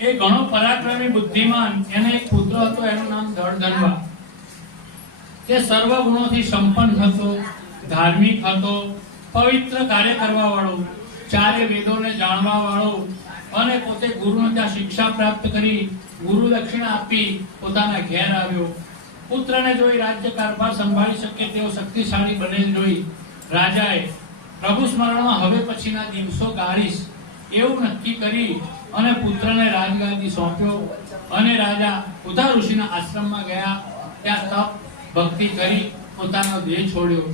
એ ઘણો પરાક્રમી બુદ્ધિમાન, એને એક પુત્ર હતો, એનું નામ દળધન્વા. તે સર્વ ગુણોથી સંપન્ન હતો, ધાર્મિક હતો, પવિત્ર કાર્ય કરવા વાળો, ચારે વેદોને જાણવા વાળો, અને પોતે ગુરુને ત્યાં શિક્ષા પ્રાપ્ત કરી ગુરુ દક્ષિણા આપી પોતાના ઘેર આવ્યો. પુત્રને જોઈ રાજ્ય કારભાર સંભાળી શકે તેવો શક્તિશાળી બનેલ જોઈ રાજાએ પ્રભુ સ્મરણમાં હવે પછીના દિવસો ગાળીશ એવું નક્કી કરી અને પુત્રને રાજગાદી સોંપ્યો. અને રાજા ઉધા ઋષિના આશ્રમમાં ગયા, ત્યાં તપ ભક્તિ કરી પોતાનો દેહ છોડ્યો.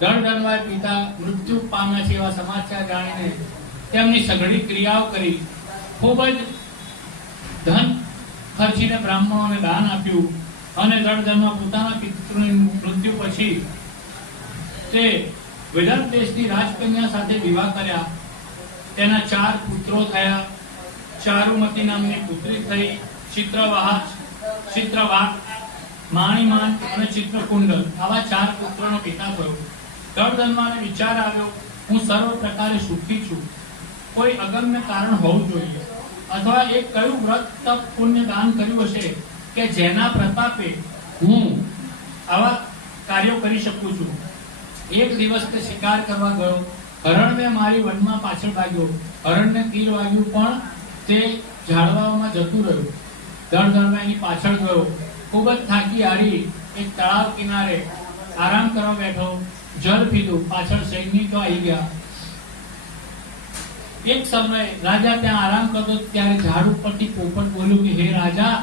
દળધન્વાએ પિતા મૃત્યુ પામ્યા છે એવા સમાચાર જાણીને તેમની સઘળી ક્રિયાઓ કરી, ખૂબ જ ધન ખર્ચીને બ્રાહ્મણોને દાન આપ્યું. અને દળધન્વા પોતાના પિતૃની મૃત્યુ પછી તે વિદર્ભ દેશની રાજકન્યા સાથે વિવાહ કર્યા. તેના 4 પુત્રો થયા. ચારુમતી નામની પુત્રી થઈ, ચિત્રવાક, માણિમાન અને ચિત્રકુંડલ, આવા 4 પુત્રોનો પિતા થયો. દળધન્વાને વિચાર આવ્યો, હું સર્વ પ્રકારે સુખી છું, કોઈ અગમ્ય કારણ હોવું જોઈએ, અથવા એક કયું વ્રત તપ પુણ્ય દાન કર્યું હશે કે જેના પ્રતાપે હું આવા કાર્યો કરી શકું છું. એક દિવસ તે શિકાર કરવા ગયો, હરણને મારી વનમાં પાછળ ભાગ્યો. હરણને તીર વાગ્યું, પણ તે ઝાડવામાં જતું રહ્યું. દળધન્વા એની પાછળ ગયો, ખૂબ જ થાકી હારી એક તળાવ કિનારે આરામ કરવા બેઠો. જળ પીધું, પાછળ સૈનિકો આવી ગયા. એક સમય રાજા ત્યાં આરામ કરતો, ત્યારે ઝાડ ઉપરથી પોપટ બોલ્યું કે હે રાજા,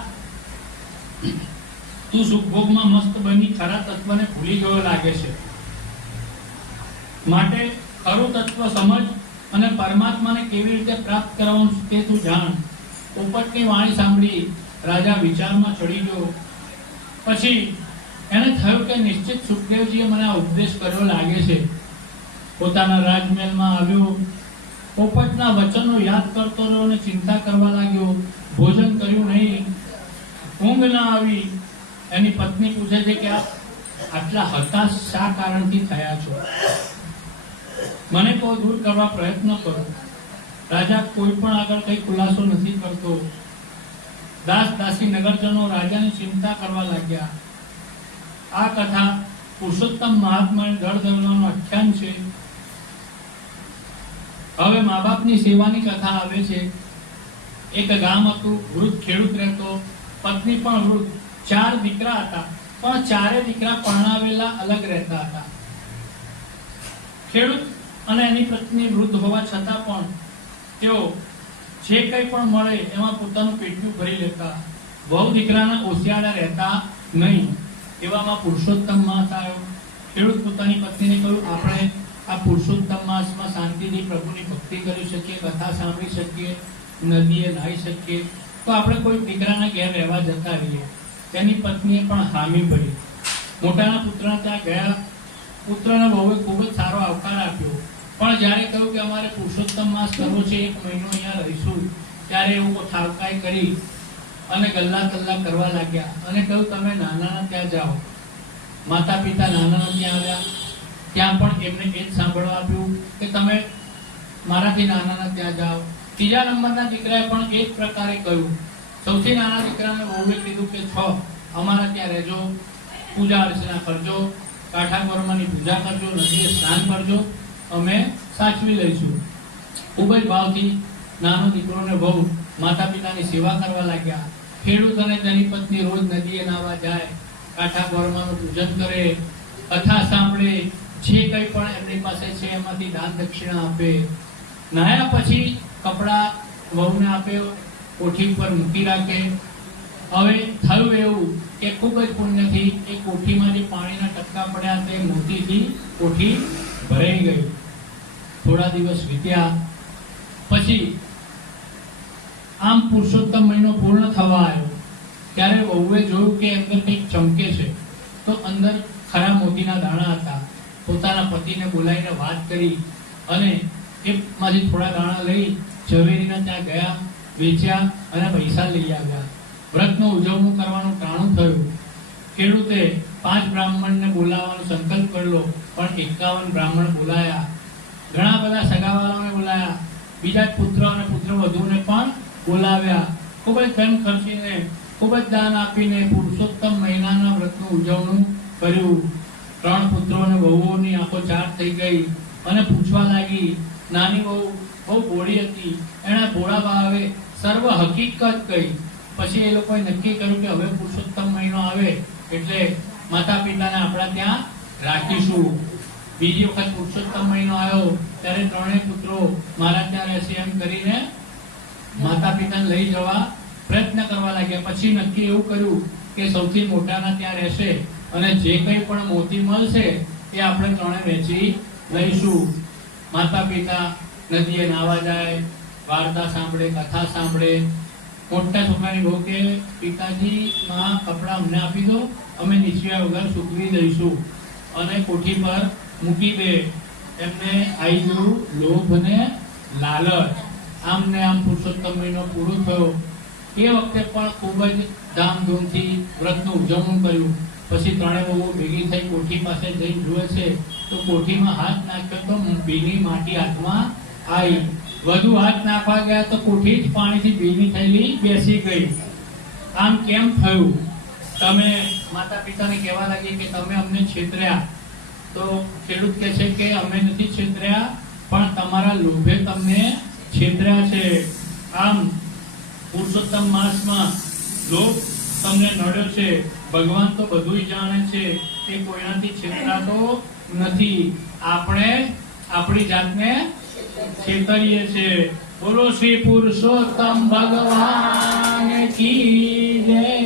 તું સુખભોગમાં મસ્ત બની ખરા તત્વને ભૂલી ગયો લાગે છે. માટે ખરું તત્વ સમજ અને પરમાત્માને કેવી રીતે પ્રાપ્ત કરવાનું તે તું જાણ. પોપટની વાણી સાંભળી રાજા વિચારમાં ચડી ગયો. પછી એને થયું કે નિશ્ચિત સુખદેવજીએ મને આ ઉપદેશ કર્યો લાગે છે. પોતાના રાજમહેલમાં આવ્યો, પોપટના વચનો યાદ કરતો રહ્યો અને ચિંતા કરવા લાગ્યો. ભોજન કર્યું નહીં, ઊંઘ ના આવી. એની પત્ની પૂછે છે કે આપ આટલા હતાશ શા કારણથી થયા છો? મને તો દૂર કરવા પ્રયત્ન કરો. રાજા કોઈ પણ આગળ કઈ ખુલાસો નથી કરતો. દાસ દાસી નગરજનો રાજાની ચિંતા કરવા લાગ્યા. આ કથા પુરુષોત્તમ મહાત્મા દળધન્વાનું આખ્યાન છે. હવે મા બાપની સેવાની કથા આવે છે. એક ગામ હતું, વૃદ્ધ ખેડૂત રહેતો, પત્ની પણ વૃદ્ધ, 4 દીકરા હતા, પણ 4 દીકરા પરણાવેલા અલગ રહેતા હતા. ખેડૂત અને એની પત્ની વૃદ્ધ હોવા છતાં પણ તેઓ જે કંઈ પણ મળે એમાં પોતાનું પેટનું ભરી લેતા. બહુ દીકરાના ઓશિયાળા રહેતા નહીં. એવામાં પુરુષોત્તમ માસ આવ્યો. ખેડૂત પોતાની પત્નીને કહ્યું, આપણે આ પુરુષોત્તમ માસમાં શાંતિથી પ્રભુની ભક્તિ કરી શકીએ, કથા સાંભળી શકીએ, નદીએ નાહી શકીએ, તો આપણે કોઈ દીકરાના ઘેર રહેવા જતા રહીએ. તેની પત્નીએ પણ હામી ભરી. મોટાના પુત્રના ત્યાં ગયા. પુત્રના વહુએ ખૂબ જ સારો આવકાર આપ્યો, પણ જ્યારે કહ્યું કે અમારે પુરુષોત્તમ માસ કરવો છે, 1 મહિનો અહીંયા રહીશું, ત્યારે એવું ઠાવકાઈ કરી અને ગલ્લા તલ્લા કરવા લાગ્યા. અને કહ્યું તમે નાનાના ત્યાં જાઓ. માતા પિતા નાનાના ત્યાં આવ્યા, ત્યાં પણ એમને એ જ સાંભળવા આપ્યું કે તમે મારાથી નાનાના ત્યાં જાઓ. ત્રીજા નંબરના દીકરાએ પણ એ જ પ્રકારે કહ્યું. સૌથી નાના દીકરાને વહુએ કીધું કે અમારા ત્યાં રહેજો, પૂજા અર્ચના કરજો, કાંઠા ગોરમાની પૂજા કરજો, નદીએ સ્નાન કરજો, અમે સાચવી લઈશું. ખૂબ જ ભાવથી નાનો દીકરો ને વહુ માતા પિતાની સેવા કરવા લાગ્યા. ખેડૂત અને તેની પત્ની રોજ નદીએ નાહવા જાય, કાંઠા ગોરમાનું પૂજન કરે, કથા સાંભળે, જે કંઈ પણ એમની પાસે છે એમાંથી દાન દક્ષિણા આપે. નાહ્યા પછી કપડા વહુને આપે, કોઠી પર મૂકી રાખે. હવે થયું એવું કે ખૂબ જ પુણ્યથી એ કોઠીમાં જે પાણીના ટપકા પડ્યા તે મોતીથી કોઠી ભરાઈ ગઈ. થોડા દિવસ વીત્યા પછી આમ પુરુષોત્તમ મહિનો પૂર્ણ થવા આવ્યો, ત્યારે વહુએ જોયું કે અંદર કંઈક ચમકે છે. તો અંદર ખરા મોતીના દાણા હતા. પોતાના પતિને બોલાવીને વાત કરી અને એમાંથી થોડા દાણા લઈ ઝવેરીના ત્યાં ગયા, વેચ્યા અને પૈસા લઈ આવ્યા. વ્રતનું ઉજવણું કરવાનું ટાણું થયું. ખેડૂતે 5 બ્રાહ્મણને બોલાવવાનો સંકલ્પ કર્યો, પણ 51 બ્રાહ્મણ બોલાયા. ઘણા બધા સગાવાળાઓને બોલાયા, બીજા પુત્ર અને પુત્રવધુને પણ બોલાવ્યા. ખૂબ જ ધન ખર્ચીને ખૂબ જ દાન આપીને પુરુષોત્તમ મહિનાના વ્રતનું ઉજવણું કર્યું. 3 પુત્રો અને વહુઓની આંખો ચાર થઈ ગઈ અને પૂછવા લાગી. નાની વહુ બહુ ભોળી હતી, એણે ભોળા ભાવે સર્વ હકીકત કહી. પછી એ લોકોએ નક્કી કર્યું કે હવે પુરુષોત્તમ મહિનો આવે એટલે માતા પિતાને આપણા ત્યાં રાખીશું. બીજી વખત પુરુષોત્તમ મહિનો આવ્યો ત્યારે 3 પુત્રો મારા ત્યાં રહેશે એમ કરીને માતા પિતાને લઈ જવા પ્રયત્ન કરવા લાગ્યા. પછી નક્કી એવું કર્યું કે સૌથી મોટાના ત્યાં રહેશે અને જે કંઈ પણ મોતી મળશે એ આપણે 3 વહેંચી લઈશું. માતા પિતા નદીએ નાવા જાય, વાર્તા સાંભળે, કથા સાંભળે. મોટા છોકરાની બહુ કે પિતાજી માં કપડા અમને આપી દો, અમે નીચવ્યા વગર સૂકવી દઈશું અને કોઠી પર મૂકી દે. એમને આવી ગયું લોભ ને લાલચ. આમ ને આમ પુરુષોત્તમ મહિનો પૂરો થયો. એ વખતે પણ ખૂબ જ ધામધૂમથી વ્રતનું ઉજવણું કર્યું. પછી 3 વહુઓ ભેગી થઈ કોઠી પાસે જઈને જુએ છે તો કોઠીમાં હાથ નાખ્યો તો ભીની માટી હાથમાં આવી. વધુ હાથ નાખવા ગયા તો કોઠી જ પાણીથી ભીની થયેલી બેસી ગઈ. આમ કેમ થયું? તમે માતા પિતાને કહેવા લાગી કે તમે અમને છેતર્યા. તો ખેડૂત કહે છે કે અમે નથી છેતર્યા, પણ તમારા લોભે તમને છેતર્યા છે. આમ પુરુષોત્તમ માસમાં લોભ તમને નડ્યો છે. ભગવાન તો બધું જાણે છે, તે કોઈનાથી છેતરાતો નથી. આપણે આપણી જાતને છેતરીએ છે. બોલો શ્રી પુરુષોત્તમ ભગવાન કી જય.